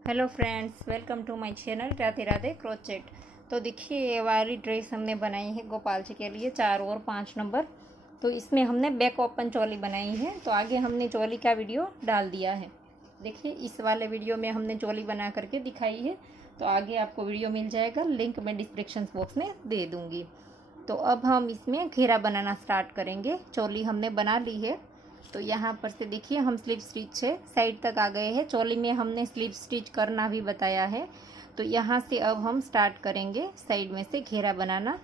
Hello friends, welcome to my channel Radhe Radhe crochet. तो देखिए, ये वाली ड्रेस हमने बनाई है गोपाल जी के लिए 4 और 5 नंबर। तो इसमें हमने बैक ओपन चोली बनाई है, तो आगे हमने चोली का वीडियो डाल दिया है। देखिए, इस वाले वीडियो में हमने चोली बना करके दिखाई है, तो आगे आपको वीडियो मिल जाएगा, लिंक मैं डिस्क्रिप्शन बॉक्स में दे दूँगी। तो अब हम इसमें घेरा बनाना स्टार्ट करेंगे। चोली हमने बना ली है, तो यहाँ पर से देखिए हम स्लिप स्टिच से साइड तक आ गए हैं। चोली में हमने स्लिप स्टिच करना भी बताया है, तो यहाँ से अब हम स्टार्ट करेंगे साइड में से घेरा बनाना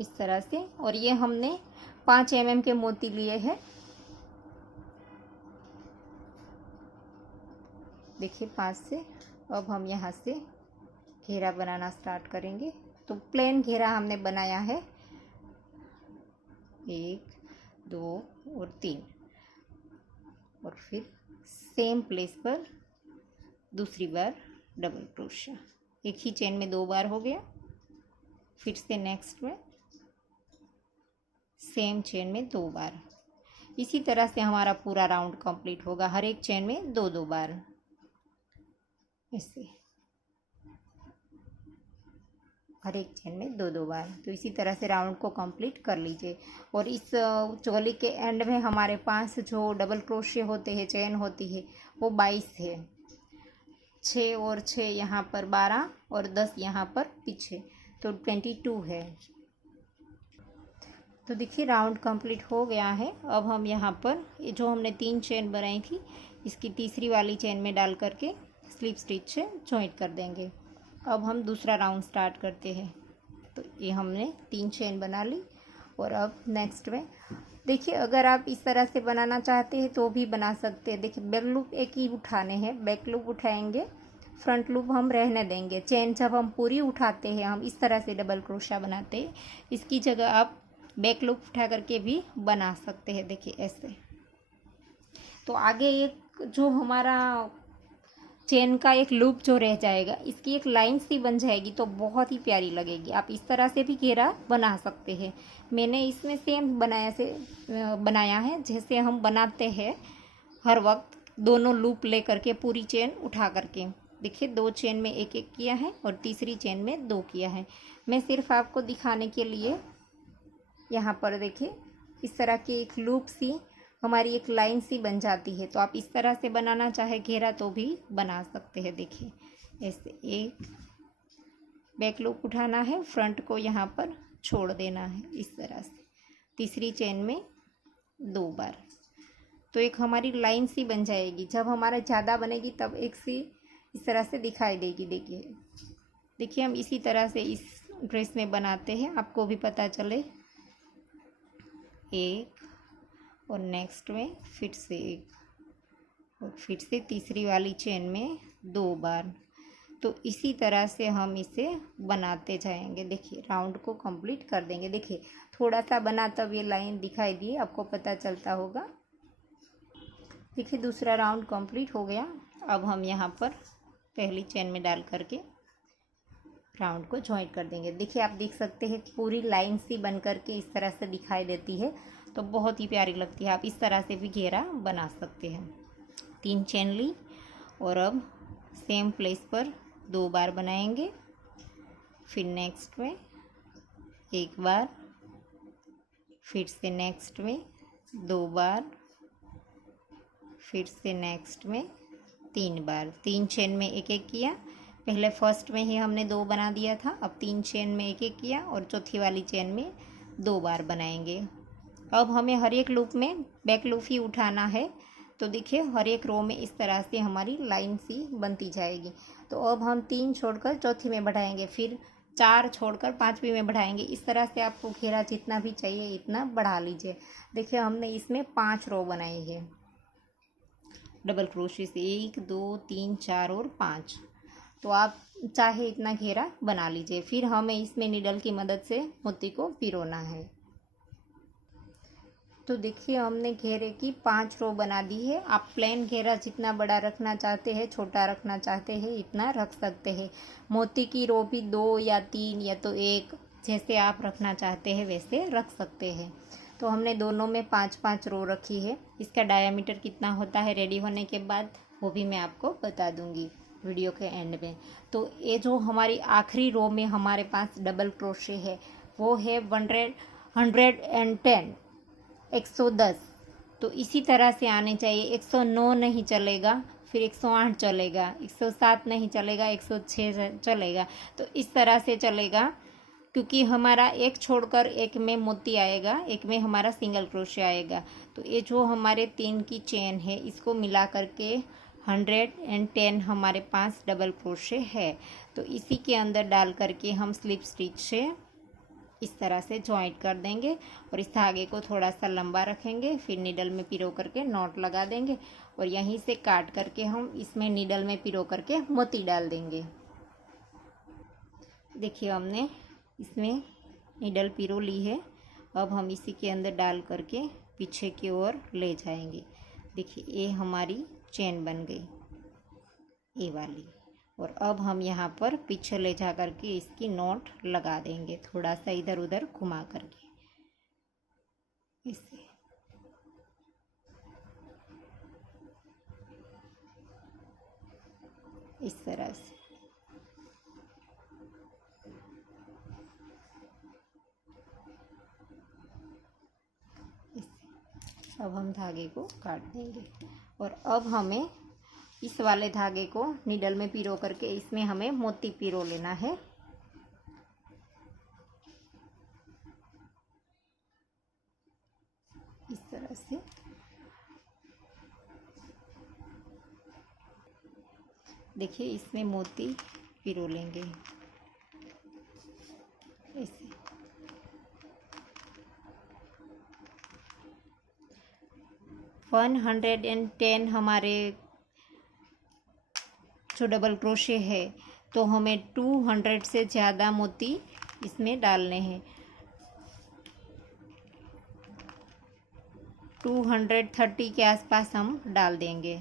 इस तरह से। और ये हमने 5 mm के मोती लिए हैं। देखिए 5 से अब हम यहाँ से घेरा बनाना स्टार्ट करेंगे। तो प्लेन घेरा हमने बनाया है 1 2 और 3, और फिर सेम प्लेस पर दूसरी बार डबल क्रोशिया। एक ही चेन में 2 बार हो गया। फिर से नेक्स्ट में सेम चेन में 2 बार। इसी तरह से हमारा पूरा राउंड कंप्लीट होगा, हर एक चेन में 2 बार ऐसे, हर एक चेन में 2 बार। तो इसी तरह से राउंड को कंप्लीट कर लीजिए। और इस चोली के एंड में हमारे पास जो डबल क्रोशिया होते हैं, चेन होती है, वो 22 है। 6 और 6 यहाँ पर 12 और 10 यहाँ पर पीछे, तो 22 है। तो देखिए राउंड कंप्लीट हो गया है। अब हम यहाँ पर जो हमने 3 चेन बनाई थी, इसकी तीसरी वाली चेन में डाल करके स्लिप स्टिच से जॉइंट कर देंगे। अब हम दूसरा राउंड स्टार्ट करते हैं। तो ये हमने 3 चेन बना ली। और अब नेक्स्ट में देखिए, अगर आप इस तरह से बनाना चाहते हैं तो भी बना सकते हैं। देखिए बैक लूप एक ही उठाने हैं, बैक लूप उठाएंगे, फ्रंट लूप हम रहने देंगे। चेन जब हम पूरी उठाते हैं, हम इस तरह से डबल क्रोशिया बनाते हैं। इसकी जगह आप बैक लूप उठा करके भी बना सकते हैं। देखिए ऐसे। तो आगे एक जो हमारा चेन का एक लूप जो रह जाएगा, इसकी एक लाइन सी बन जाएगी, तो बहुत ही प्यारी लगेगी। आप इस तरह से भी घेरा बना सकते हैं। मैंने इसमें सेम बनाया है जैसे हम बनाते हैं हर वक्त, दोनों लूप ले करके पूरी चेन उठा करके। देखिए 2 चेन में 1 किया है और तीसरी चेन में 2 किया है। मैं सिर्फ आपको दिखाने के लिए यहाँ पर देखिए इस तरह की एक लूप सी हमारी एक लाइन सी बन जाती है। तो आप इस तरह से बनाना चाहे घेरा तो भी बना सकते हैं। देखिए ऐसे एक बैक लूप उठाना है, फ्रंट को यहाँ पर छोड़ देना है इस तरह से, तीसरी चेन में 2 बार। तो एक हमारी लाइन सी बन जाएगी। जब हमारा ज़्यादा बनेगी तब एक सी इस तरह से दिखाई देगी। देखिए हम इसी तरह से इस ड्रेस में बनाते हैं, आपको भी पता चले। एक और नेक्स्ट में फिर से 1 और फिर से तीसरी वाली चेन में 2 बार। तो इसी तरह से हम इसे बनाते जाएंगे। देखिए राउंड को कंप्लीट कर देंगे। देखिए थोड़ा सा बना तब ये लाइन दिखाई दी, आपको पता चलता होगा। देखिए दूसरा राउंड कंप्लीट हो गया। अब हम यहाँ पर पहली चेन में डाल करके राउंड को जॉइंट कर देंगे। देखिए आप देख सकते हैं पूरी लाइन सी बन करके इस तरह से दिखाई देती है, तो बहुत ही प्यारी लगती है। आप इस तरह से भी घेरा बना सकते हैं। 3 चेन ली और अब सेम प्लेस पर 2 बार बनाएंगे। फिर नेक्स्ट में 1 बार, फिर से नेक्स्ट में 2 बार, फिर से नेक्स्ट में 3 बार। 3 चेन में 1 किया। पहले फर्स्ट में ही हमने 2 बना दिया था, अब 3 चेन में 1 किया और चौथी वाली चेन में 2 बार बनाएंगे। अब हमें हर एक लूप में बैक लूप ही उठाना है। तो देखिए हर एक रो में इस तरह से हमारी लाइन सी बनती जाएगी। तो अब हम 3 छोड़कर चौथी में बढ़ाएंगे, फिर 4 छोड़कर 5वीं में बढ़ाएंगे। इस तरह से आपको घेरा जितना भी चाहिए इतना बढ़ा लीजिए। देखिए हमने इसमें 5 रो बनाई है डबल क्रोशिया से, 1 2 3 4 और 5। तो आप चाहे इतना घेरा बना लीजिए। फिर हमें इसमें नीडल की मदद से मोती को पिरोना है। तो देखिए हमने घेरे की 5 रो बना दी है। आप प्लेन घेरा जितना बड़ा रखना चाहते हैं, छोटा रखना चाहते हैं, इतना रख सकते हैं। मोती की रो भी 2 या 3 या तो 1, जैसे आप रखना चाहते हैं वैसे रख सकते हैं। तो हमने दोनों में 5-5 रो रखी है। इसका डायामीटर कितना होता है रेडी होने के बाद वो भी मैं आपको बता दूंगी वीडियो के एंड में। तो ये जो हमारी आखिरी रो में हमारे पास डबल क्रोशे है वो है 110, 110। तो इसी तरह से आने चाहिए। 109 नहीं चलेगा, फिर 108 चलेगा, 107 नहीं चलेगा, 106 चलेगा। तो इस तरह से चलेगा, क्योंकि हमारा एक छोड़कर एक में मोती आएगा, एक में हमारा सिंगल क्रोशे आएगा। तो ये जो हमारे 3 की चेन है इसको मिला करके 110 हमारे पास डबल क्रोशे है। तो इसी के अंदर डाल करके हम स्लिप स्टिच से इस तरह से जॉइंट कर देंगे और इस धागे को थोड़ा सा लंबा रखेंगे, फिर नीडल में पिरो करके नॉट लगा देंगे और यहीं से काट करके हम इसमें नीडल में पिरो करके मोती डाल देंगे। देखिए हमने इसमें नीडल पिरो ली है। अब हम इसी के अंदर डाल करके पीछे की ओर ले जाएंगे। देखिए ये हमारी चेन बन गई, ये वाली। और अब हम यहाँ पर पीछे ले जा करके इसकी नॉट लगा देंगे, थोड़ा सा इधर उधर घुमा करके इसे। इस तरह से अब हम धागे को काट देंगे और अब हमें इस वाले धागे को नीडल में पिरो करके इसमें हमें मोती पिरो लेना है। इस तरह से देखिए इसमें मोती पिरो लेंगे ऐसे। 110 हमारे जो डबल क्रोशे है, तो हमें 200 से ज़्यादा मोती इसमें डालने हैं। 230 के आसपास हम डाल देंगे।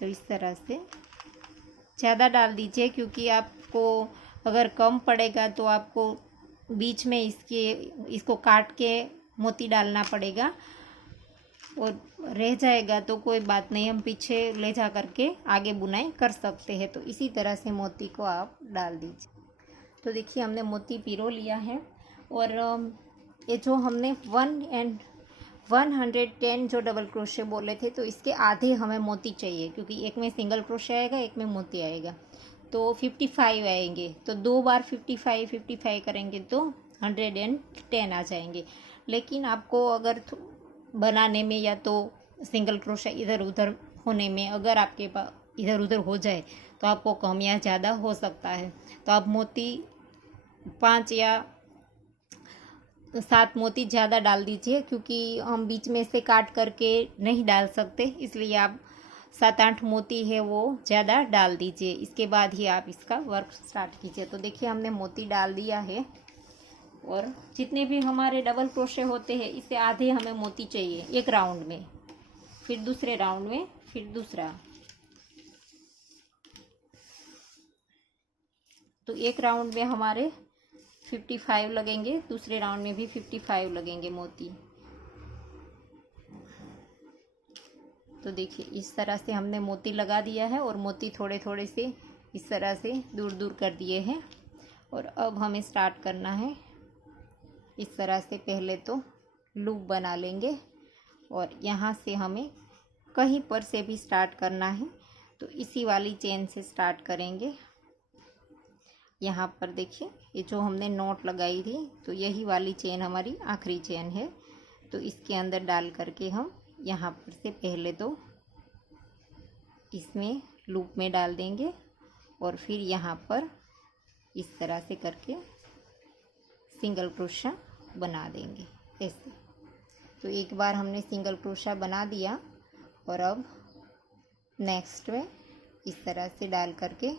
तो इस तरह से ज़्यादा डाल दीजिए, क्योंकि आपको अगर कम पड़ेगा तो आपको बीच में इसको काट के मोती डालना पड़ेगा, और रह जाएगा तो कोई बात नहीं, हम पीछे ले जा करके आगे बुनाई कर सकते हैं। तो इसी तरह से मोती को आप डाल दीजिए। तो देखिए हमने मोती पिरो लिया है और ये जो हमने 110 जो डबल क्रोशे बोले थे, तो इसके आधे हमें मोती चाहिए, क्योंकि एक में सिंगल क्रोशे आएगा, एक में मोती आएगा। तो 55 आएंगे। तो 2 बार 55 करेंगे तो 110 आ जाएंगे। लेकिन आपको अगर बनाने में या तो सिंगल क्रोशा इधर उधर होने में अगर आपके पास इधर उधर हो जाए तो आपको कम या ज़्यादा हो सकता है। तो आप मोती 5 या 7 मोती ज़्यादा डाल दीजिए, क्योंकि हम बीच में से काट करके नहीं डाल सकते, इसलिए आप 7-8 मोती है वो ज़्यादा डाल दीजिए। इसके बाद ही आप इसका वर्क स्टार्ट कीजिए। तो देखिए हमने मोती डाल दिया है और जितने भी हमारे डबल क्रोशे होते हैं इससे आधे हमें मोती चाहिए एक राउंड में, फिर दूसरे राउंड में, फिर दूसरा। तो एक राउंड में हमारे 55 लगेंगे, दूसरे राउंड में भी 55 लगेंगे मोती। तो देखिए इस तरह से हमने मोती लगा दिया है और मोती थोड़े थोड़े से इस तरह से दूर दूर कर दिए हैं। और अब हमें स्टार्ट करना है। इस तरह से पहले तो लूप बना लेंगे और यहाँ से हमें कहीं पर से भी स्टार्ट करना है, तो इसी वाली चेन से स्टार्ट करेंगे। यहाँ पर देखिए ये जो हमने नॉट लगाई थी, तो यही वाली चेन हमारी आखिरी चेन है। तो इसके अंदर डाल करके हम यहाँ पर से पहले तो इसमें लूप में डाल देंगे और फिर यहाँ पर इस तरह से करके सिंगल क्रोशा बना देंगे ऐसे। तो एक बार हमने सिंगल क्रोशा बना दिया और अब नेक्स्ट में इस तरह से डाल करके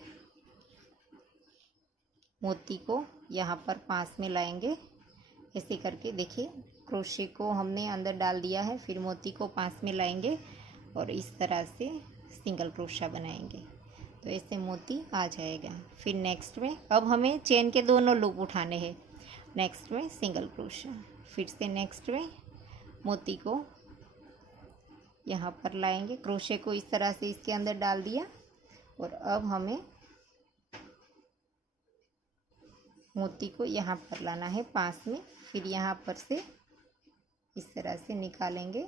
मोती को यहाँ पर पास में लाएंगे ऐसे करके। देखिए क्रोशे को हमने अंदर डाल दिया है, फिर मोती को पास में लाएंगे और इस तरह से सिंगल क्रोशा बनाएंगे, तो ऐसे मोती आ जाएगा। फिर नेक्स्ट में अब हमें चेन के दोनों लूप उठाने हैं। नेक्स्ट में सिंगल क्रोशा, फिर से नेक्स्ट में मोती को यहाँ पर लाएंगे, क्रोशे को इस तरह से इसके अंदर डाल दिया और अब हमें मोती को यहाँ पर लाना है पास में, फिर यहाँ पर से इस तरह से निकालेंगे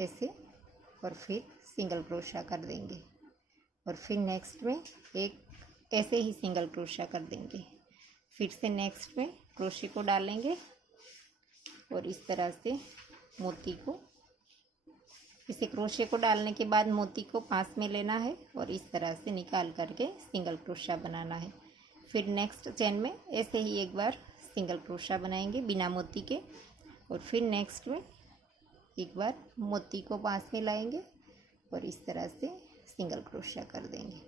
ऐसे और फिर सिंगल क्रोशा कर देंगे और फिर नेक्स्ट में एक ऐसे ही सिंगल क्रोशा कर देंगे, फिर से नेक्स्ट में क्रोशे को डालेंगे और इस तरह से मोती को, इसे क्रोशे को डालने के बाद मोती को पास में लेना है और इस तरह से निकाल करके सिंगल क्रोशा बनाना है। फिर नेक्स्ट चेन में ऐसे ही एक बार सिंगल क्रोशा बनाएंगे बिना मोती के और फिर नेक्स्ट में एक बार मोती को पास में लाएंगे और इस तरह से सिंगल क्रोशा कर देंगे।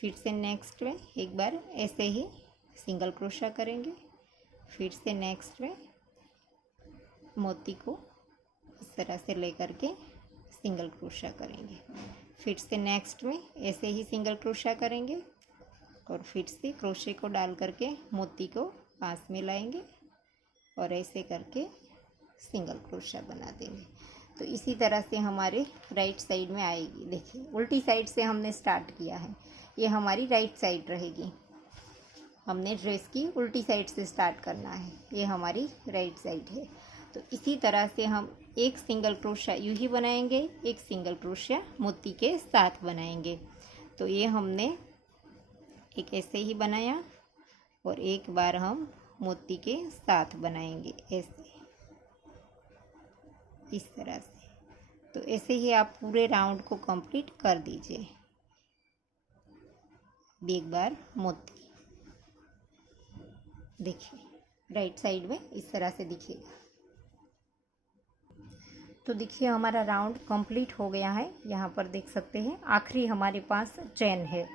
फिर से नेक्स्ट में एक बार ऐसे ही सिंगल क्रोशा करेंगे, फिर से नेक्स्ट में मोती को इस तरह से लेकर के सिंगल क्रोशा करेंगे, फिर से नेक्स्ट में ऐसे ही सिंगल क्रोशा करेंगे और फिर से क्रोशे को डाल करके मोती को पास में लाएंगे और ऐसे करके सिंगल क्रोशा बना देंगे। तो इसी तरह से हमारे राइट साइड में आएगी। देखिए उल्टी साइड से हमने स्टार्ट किया है, ये हमारी राइट साइड रहेगी। हमने ड्रेस की उल्टी साइड से स्टार्ट करना है, ये हमारी राइट साइड है। तो इसी तरह से हम एक सिंगल क्रोशा यूँ ही बनाएंगे, एक सिंगल क्रोशा मोती के साथ बनाएंगे। तो ये हमने एक ऐसे ही बनाया और एक बार हम मोती के साथ बनाएंगे ऐसे, इस तरह से। तो ऐसे ही आप पूरे राउंड को कंप्लीट कर दीजिए। एक बार मोती, देखिए राइट साइड में इस तरह से दिखेगा। तो देखिए हमारा राउंड कंप्लीट हो गया है। यहाँ पर देख सकते हैं आखिरी हमारे पास चेन है,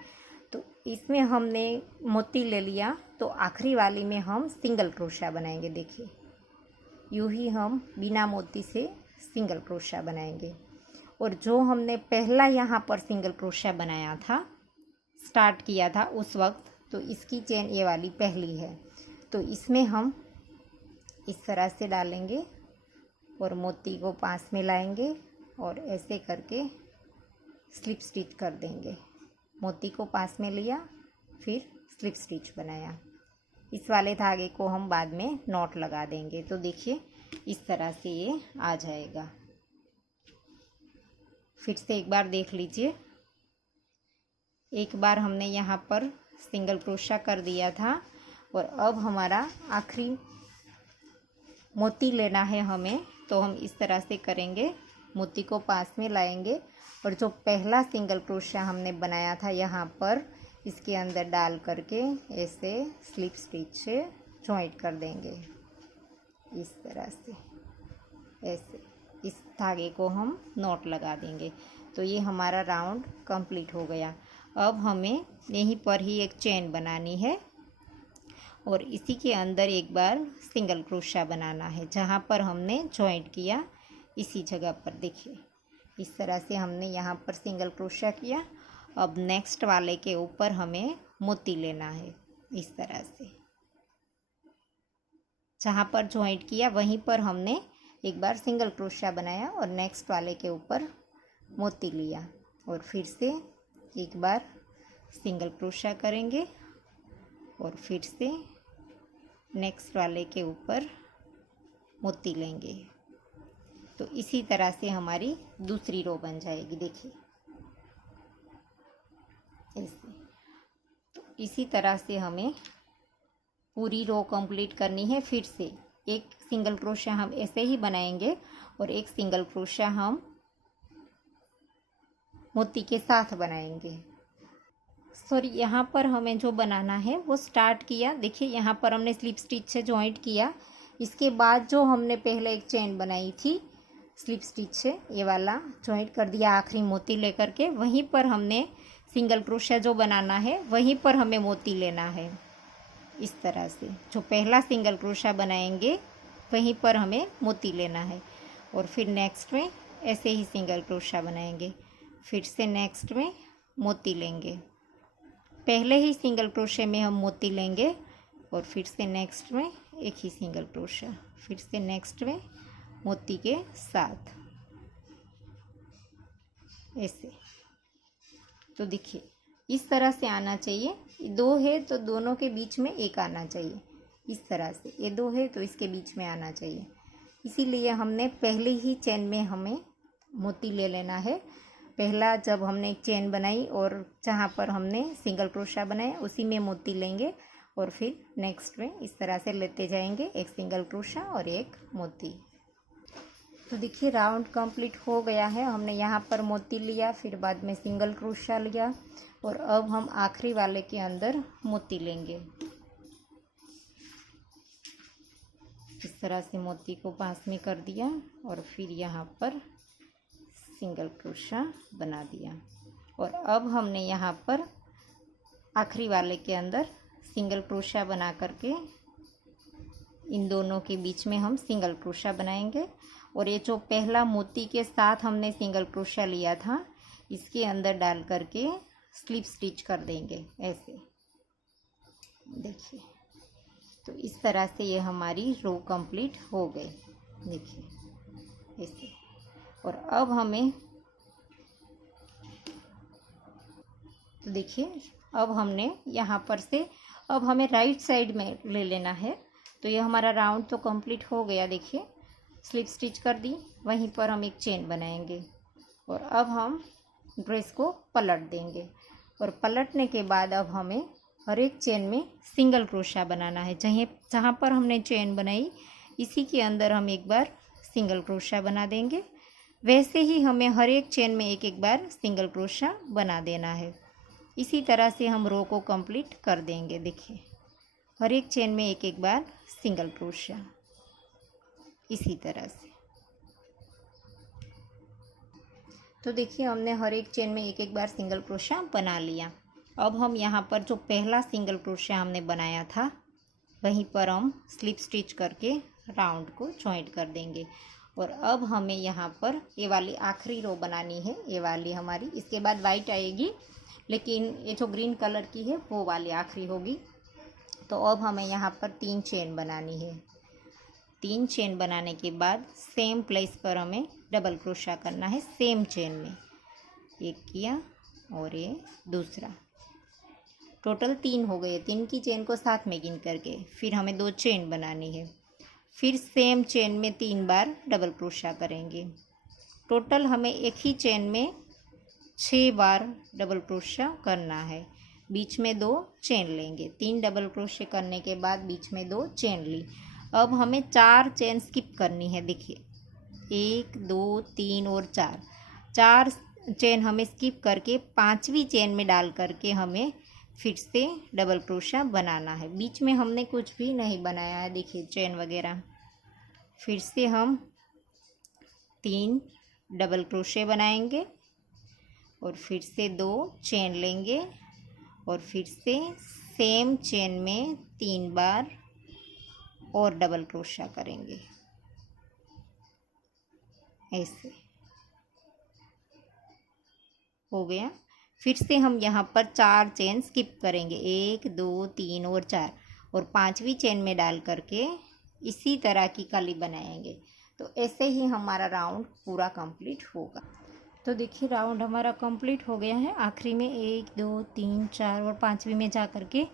तो इसमें हमने मोती ले लिया, तो आखिरी वाली में हम सिंगल क्रोशा बनाएंगे। देखिए यूँ ही हम बिना मोती से सिंगल क्रोशा बनाएंगे और जो हमने पहला यहाँ पर सिंगल क्रोशा बनाया था, स्टार्ट किया था उस वक्त, तो इसकी चेन ये वाली पहली है। तो इसमें हम इस तरह से डालेंगे और मोती को पास में लाएंगे और ऐसे करके स्लिप स्टिच कर देंगे। मोती को पास में लिया, फिर स्लिप स्टिच बनाया। इस वाले धागे को हम बाद में नॉट लगा देंगे। तो देखिए इस तरह से ये आ जाएगा। फिर से एक बार देख लीजिए, एक बार हमने यहाँ पर सिंगल क्रोशा कर दिया था और अब हमारा आखिरी मोती लेना है हमें, तो हम इस तरह से करेंगे, मोती को पास में लाएंगे और जो पहला सिंगल क्रोशा हमने बनाया था यहाँ पर, इसके अंदर डाल करके ऐसे स्लिप स्टिच से जॉइंट कर देंगे इस तरह से। ऐसे इस धागे को हम नॉट लगा देंगे। तो ये हमारा राउंड कंप्लीट हो गया। अब हमें यहीं पर ही एक चेन बनानी है और इसी के अंदर एक बार सिंगल क्रोशा बनाना है। जहाँ पर हमने जॉइंट किया इसी जगह पर देखिए इस तरह से हमने यहाँ पर सिंगल क्रोशा किया। अब नेक्स्ट वाले के ऊपर हमें मोती लेना है इस तरह से। जहाँ पर जॉइंट किया वहीं पर हमने एक बार सिंगल क्रोशा बनाया और नेक्स्ट वाले के ऊपर मोती लिया और फिर से एक बार सिंगल क्रोशा करेंगे और फिर से नेक्स्ट वाले के ऊपर मोती लेंगे। तो इसी तरह से हमारी दूसरी रो बन जाएगी। देखिए ऐसे। तो इसी तरह से हमें पूरी रो कंप्लीट करनी है। फिर से एक सिंगल क्रोशा हम ऐसे ही बनाएंगे और एक सिंगल क्रोशा हम मोती के साथ बनाएंगे। सॉरी, यहाँ पर हमें जो बनाना है वो स्टार्ट किया। देखिए यहाँ पर हमने स्लिप स्टिच से जॉइंट किया, इसके बाद जो हमने पहले एक चेन बनाई थी स्लिप स्टिच से, ये वाला जॉइंट कर दिया आखिरी मोती लेकर के। वहीं पर हमने सिंगल क्रोशा जो बनाना है वहीं पर हमें मोती लेना है इस तरह से। जो पहला सिंगल क्रोशा बनाएंगे वहीं पर हमें मोती लेना है और फिर नेक्स्ट में ऐसे ही सिंगल क्रोशा बनाएंगे, फिर से नेक्स्ट में मोती लेंगे। पहले ही सिंगल क्रोशे में हम मोती लेंगे और फिर से नेक्स्ट में एक ही सिंगल क्रोशा, फिर से नेक्स्ट में मोती के साथ। ऐसे। तो देखिए इस तरह से आना चाहिए, 2 है तो दोनों के बीच में एक आना चाहिए, इस तरह से। ये 2 है तो इसके बीच में आना चाहिए। इसीलिए हमने पहले ही चेन में हमें मोती ले लेना है। पहला जब हमने एक चेन बनाई और जहाँ पर हमने सिंगल क्रोशा बनाया उसी में मोती लेंगे और फिर नेक्स्ट में इस तरह से लेते जाएंगे, एक सिंगल क्रोशा और एक मोती। तो देखिए राउंड कंप्लीट हो गया है। हमने यहाँ पर मोती लिया, फिर बाद में सिंगल क्रोशा लिया और अब हम आखिरी वाले के अंदर मोती लेंगे। इस तरह से मोती को पास में कर दिया और फिर यहाँ पर सिंगल क्रोशा बना दिया। और अब हमने यहाँ पर आखिरी वाले के अंदर सिंगल क्रोशा बना करके इन दोनों के बीच में हम सिंगल क्रोशा बनाएंगे। और ये जो पहला मोती के साथ हमने सिंगल क्रोशा लिया था इसके अंदर डाल करके स्लिप स्टिच कर देंगे ऐसे। देखिए तो इस तरह से ये हमारी रो कंप्लीट हो गई, देखिए ऐसे। और अब हमें तो देखिए अब हमने यहाँ पर से अब हमें राइट साइड में ले लेना है। तो ये हमारा राउंड तो कंप्लीट हो गया। देखिए स्लिप स्टिच कर दी, वहीं पर हम एक चेन बनाएंगे और अब हम ड्रेस को पलट देंगे। और पलटने के बाद अब हमें हर एक चेन में सिंगल क्रोशा बनाना है। जहाँ पर हमने चेन बनाई इसी के अंदर हम एक बार सिंगल क्रोशा बना देंगे। वैसे ही हमें हर एक चेन में एक एक बार सिंगल क्रोशा बना देना है। इसी तरह से हम रो को कंप्लीट कर देंगे। देखिए हर एक चेन में एक एक बार सिंगल क्रोशा, इसी तरह से। तो देखिए हमने हर एक चेन में एक एक बार सिंगल क्रोशा बना लिया। अब हम यहाँ पर जो पहला सिंगल क्रोशा हमने बनाया था वहीं पर हम स्लिप स्टिच करके राउंड को जॉइंट कर देंगे। और अब हमें यहाँ पर ये वाली आखिरी रो बनानी है, ये वाली हमारी। इसके बाद वाइट आएगी, लेकिन ये जो ग्रीन कलर की है वो वाली आखिरी होगी। तो अब हमें यहाँ पर 3 चेन बनानी है। 3 चेन बनाने के बाद सेम प्लेस पर हमें डबल क्रोशा करना है, सेम चेन में। एक किया और ये दूसरा, टोटल 3 हो गए। 3 की चेन को साथ में गिन करके फिर हमें 2 चेन बनानी है। फिर सेम चेन में 3 बार डबल क्रोशा करेंगे। टोटल हमें एक ही चेन में 6 बार डबल क्रोशा करना है। बीच में 2 चेन लेंगे। 3 डबल क्रोशे करने के बाद बीच में 2 चेन ली। अब हमें 4 चेन स्किप करनी है। देखिए 1 2 3 और 4 चेन हमें स्किप करके 5वीं चेन में डाल करके हमें फिर से डबल क्रोशा बनाना है। बीच में हमने कुछ भी नहीं बनाया है, देखिए चेन वगैरह। फिर से हम 3 डबल क्रोशे बनाएंगे और फिर से 2 चेन लेंगे और फिर से सेम चेन में 3 बार और डबल क्रोशा करेंगे ऐसे। हो गया। फिर से हम यहाँ पर 4 चेन स्किप करेंगे, 1 2 3 और 4, और 5वीं चेन में डाल करके इसी तरह की कली बनाएंगे। तो ऐसे ही हमारा राउंड पूरा कंप्लीट होगा। तो देखिए राउंड हमारा कंप्लीट हो गया है। आखिरी में 1 2 3 4 और 5वीं में जा करके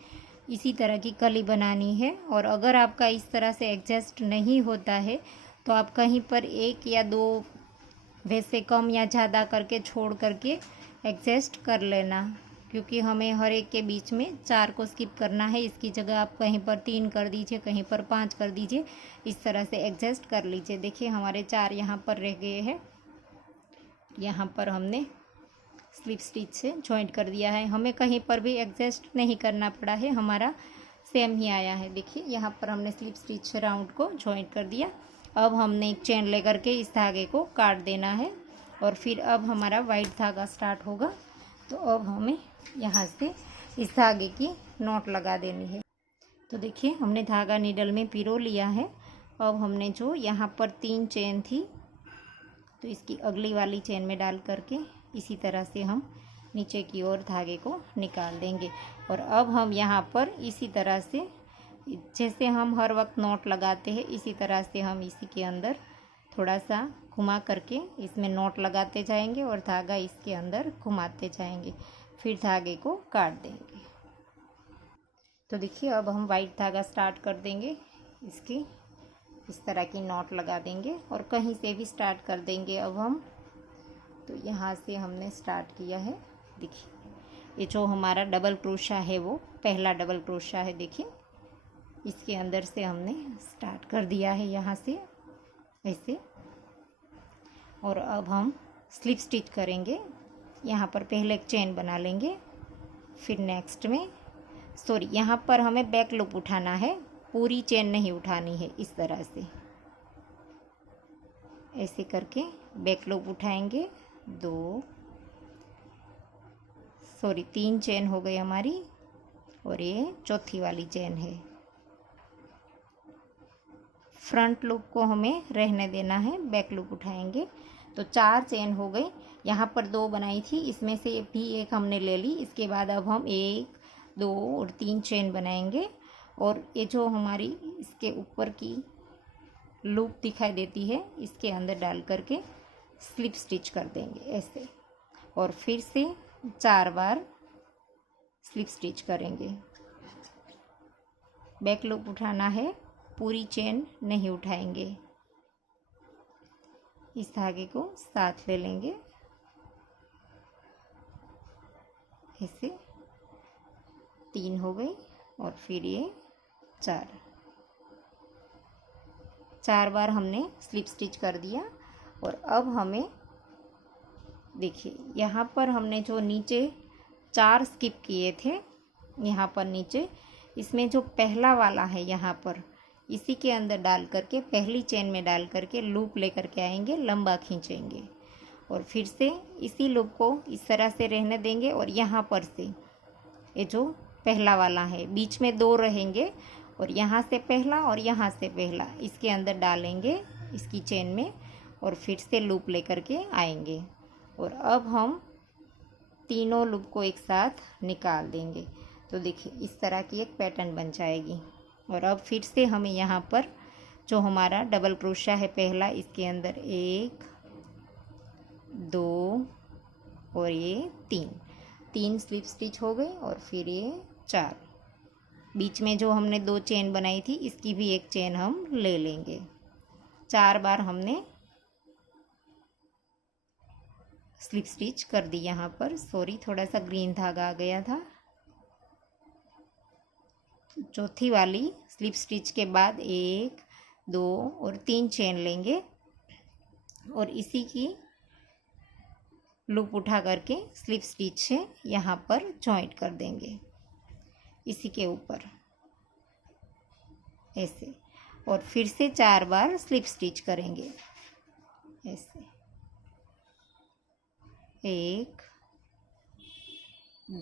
इसी तरह की कली बनानी है। और अगर आपका इस तरह से एडजस्ट नहीं होता है तो आप कहीं पर 1 या 2 वैसे कम या ज़्यादा करके छोड़ करके एडजस्ट कर लेना, क्योंकि हमें हर एक के बीच में 4 को स्किप करना है। इसकी जगह आप कहीं पर 3 कर दीजिए, कहीं पर 5 कर दीजिए, इस तरह से एडजस्ट कर लीजिए। देखिए हमारे 4 यहाँ पर रह गए हैं। यहाँ पर हमने स्लिप स्टिच से जॉइंट कर दिया है। हमें कहीं पर भी एडजस्ट नहीं करना पड़ा है, हमारा सेम ही आया है। देखिए यहाँ पर हमने स्लिप स्टिच से राउंड को जॉइंट कर दिया। अब हमने एक चेन लेकर के इस धागे को काट देना है और फिर अब हमारा वाइट धागा स्टार्ट होगा। तो अब हमें यहाँ से इस धागे की नॉट लगा देनी है। तो देखिए हमने धागा नीडल में पिरो लिया है। अब हमने जो यहाँ पर 3 चेन थी तो इसकी अगली वाली चेन में डाल करके इसी तरह से हम नीचे की ओर धागे को निकाल देंगे। और अब हम यहाँ पर इसी तरह से, जैसे हम हर वक्त नॉट लगाते हैं, इसी तरह से हम इसी के अंदर थोड़ा सा घुमा करके इसमें नॉट लगाते जाएंगे और धागा इसके अंदर घुमाते जाएंगे, फिर धागे को काट देंगे। तो देखिए अब हम वाइट धागा स्टार्ट कर देंगे, इसकी इस तरह की नॉट लगा देंगे और कहीं से भी स्टार्ट कर देंगे। अब हम तो यहाँ से हमने स्टार्ट किया है, देखिए ये जो हमारा डबल क्रोशा है वो पहला डबल क्रोशा है, देखिए इसके अंदर से हमने स्टार्ट कर दिया है यहाँ से ऐसे। और अब हम स्लिप स्टिच करेंगे, यहाँ पर पहले एक चेन बना लेंगे, फिर नेक्स्ट में यहाँ पर हमें बैक लूप उठाना है, पूरी चेन नहीं उठानी है। इस तरह से ऐसे करके बैक लूप उठाएंगे, 3 चेन हो गई हमारी और ये चौथी वाली चेन है। फ्रंट लूप को हमें रहने देना है, बैक लूप उठाएंगे। तो 4 चेन हो गई, यहाँ पर 2 बनाई थी, इसमें से भी एक हमने ले ली। इसके बाद अब हम 1, 2 और 3 चेन बनाएंगे और ये जो हमारी इसके ऊपर की लूप दिखाई देती है इसके अंदर डाल करके स्लिप स्टिच कर देंगे ऐसे, और फिर से 4 बार स्लिप स्टिच करेंगे। बैक लूप उठाना है, पूरी चेन नहीं उठाएंगे। इस धागे को साथ ले लेंगे ऐसे, 3 हो गई और फिर ये 4 बार हमने स्लिप स्टिच कर दिया। और अब हमें देखिए यहाँ पर हमने जो नीचे 4 स्किप किए थे, यहाँ पर नीचे इसमें जो पहला वाला है यहाँ पर इसी के अंदर डाल करके पहली चेन में डाल करके लूप लेकर के आएंगे, लंबा खींचेंगे और फिर से इसी लूप को इस तरह से रहने देंगे। और यहाँ पर से ये जो पहला वाला है बीच में 2 रहेंगे और यहाँ से पहला और यहाँ से पहला इसके अंदर डालेंगे इसकी चेन में और फिर से लूप लेकर के आएंगे। और अब हम तीनों लूप को एक साथ निकाल देंगे। तो देखिए इस तरह की एक पैटर्न बन जाएगी। और अब फिर से हमें यहाँ पर जो हमारा डबल क्रोशा है पहला, इसके अंदर 1, 2 और ये 3 स्लिप स्टिच हो गई और फिर ये 4। बीच में जो हमने 2 चेन बनाई थी इसकी भी एक चेन हम ले लेंगे। 4 बार हमने स्लिप स्टिच कर दी। यहाँ पर थोड़ा सा ग्रीन धागा आ गया था। चौथी वाली स्लिप स्टिच के बाद 1, 2 और 3 चेन लेंगे और इसी की लूप उठा करके स्लिप स्टिच से यहाँ पर जॉइंट कर देंगे इसी के ऊपर ऐसे, और फिर से 4 बार स्लिप स्टिच करेंगे ऐसे। 1,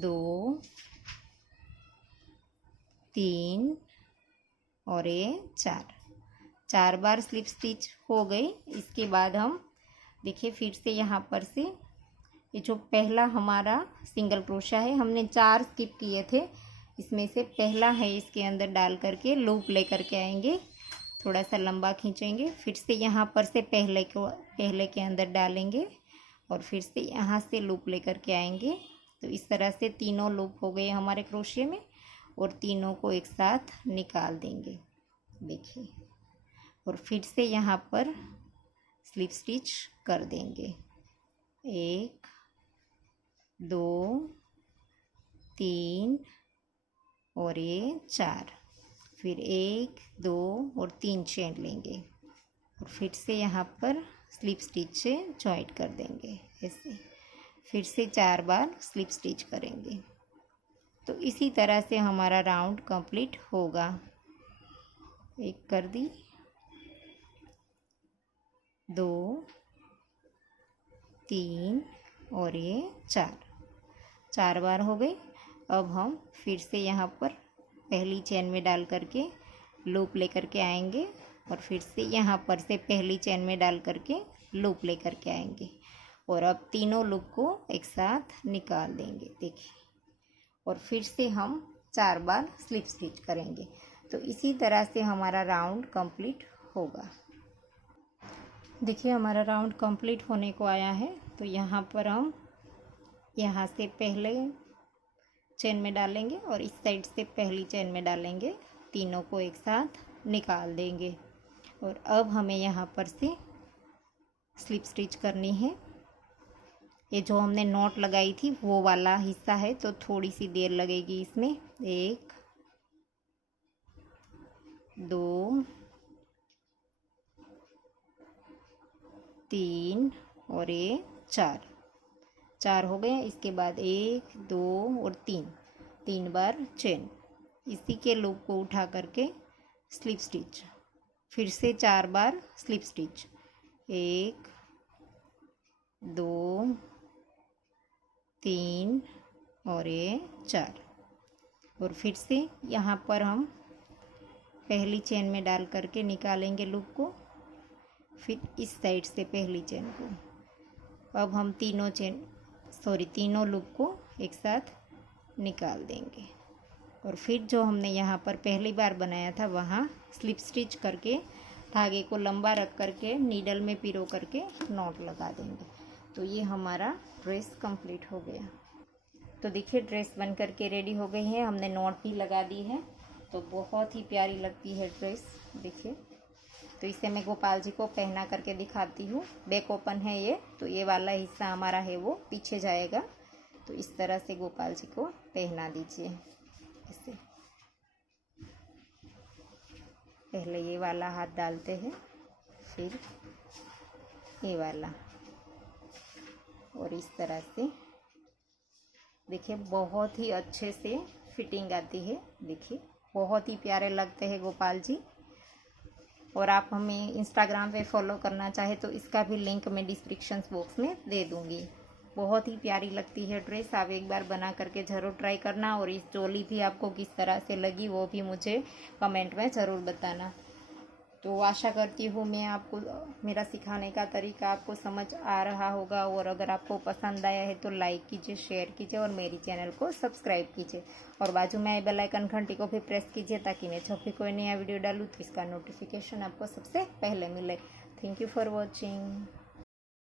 2, 3 और ये 4 बार स्लिप स्टिच हो गई। इसके बाद हम देखिए फिर से यहाँ पर से ये जो पहला हमारा सिंगल क्रोशा है हमने 4 स्किप किए थे, इसमें से पहला है इसके अंदर डाल करके लूप ले करके आएंगे, थोड़ा सा लंबा खींचेंगे, फिर से यहाँ पर से पहले के अंदर डालेंगे और फिर से यहाँ से लूप ले करके आएंगे। तो इस तरह से तीनों लूप हो गए हमारे क्रोशे में और तीनों को एक साथ निकाल देंगे देखिए, और फिर से यहाँ पर स्लिप स्टिच कर देंगे। 1, 2, 3 और ये 4, फिर 1, 2 और 3 चेन लेंगे और फिर से यहाँ पर स्लिप स्टिच से जॉइंट कर देंगे ऐसे, फिर से 4 बार स्लिप स्टिच करेंगे। तो इसी तरह से हमारा राउंड कंप्लीट होगा। एक कर दी, 2, 3 और ये 4 बार हो गई। अब हम फिर से यहाँ पर पहली चेन में डाल करके लूप लेकर के आएंगे और फिर से यहाँ पर से पहली चेन में डाल करके लूप लेकर के आएंगे और अब तीनों लूप को एक साथ निकाल देंगे देखिए, और फिर से हम 4 बार स्लिप स्टिच करेंगे। तो इसी तरह से हमारा राउंड कंप्लीट होगा। देखिए हमारा राउंड कंप्लीट होने को आया है। तो यहाँ पर हम यहाँ से पहले चेन में डालेंगे और इस साइड से पहली चेन में डालेंगे, तीनों को एक साथ निकाल देंगे। और अब हमें यहाँ पर से स्लिप स्टिच करनी है। ये जो हमने नॉट लगाई थी वो वाला हिस्सा है, तो थोड़ी सी देर लगेगी इसमें। 1 2 3 और ये 4 हो गए। इसके बाद 1 2 और 3 बार चेन, इसी के लूप को उठा करके स्लिप स्टिच, फिर से 4 बार स्लिप स्टिच, 1 2 3 और ये 4। और फिर से यहाँ पर हम पहली चेन में डाल करके निकालेंगे लूप को, फिर इस साइड से पहली चेन को। अब हम तीनों लूप को एक साथ निकाल देंगे। और फिर जो हमने यहाँ पर पहली बार बनाया था वहाँ स्लिप स्टिच करके धागे को लंबा रख करके नीडल में पिरो करके नॉट लगा देंगे। तो ये हमारा ड्रेस कंप्लीट हो गया। तो देखिए ड्रेस बन करके रेडी हो गई है, हमने नॉट भी लगा दी है। तो बहुत ही प्यारी लगती है ड्रेस, देखिए। तो इसे मैं गोपाल जी को पहना करके दिखाती हूँ। बैक ओपन है ये, तो ये वाला हिस्सा हमारा है वो पीछे जाएगा। तो इस तरह से गोपाल जी को पहना दीजिए। ऐसे पहले ये वाला हाथ डालते हैं, फिर ये वाला, और इस तरह से देखिए बहुत ही अच्छे से फिटिंग आती है। देखिए बहुत ही प्यारे लगते हैं गोपाल जी। और आप हमें इंस्टाग्राम पे फॉलो करना चाहे तो इसका भी लिंक मैं डिस्क्रिप्शन बॉक्स में दे दूँगी। बहुत ही प्यारी लगती है ड्रेस, आप एक बार बना करके ज़रूर ट्राई करना। और इस चोली भी आपको किस तरह से लगी वो भी मुझे कमेंट में ज़रूर बताना। तो आशा करती हूँ मैं आपको मेरा सिखाने का तरीका आपको समझ आ रहा होगा। और अगर आपको पसंद आया है तो लाइक कीजिए, शेयर कीजिए और मेरी चैनल को सब्सक्राइब कीजिए। और बाजू में बेल आइकन घंटी को भी प्रेस कीजिए ताकि मैं जब भी कोई नया वीडियो डालूँ तो इसका नोटिफिकेशन आपको सबसे पहले मिले। Thank you for watching.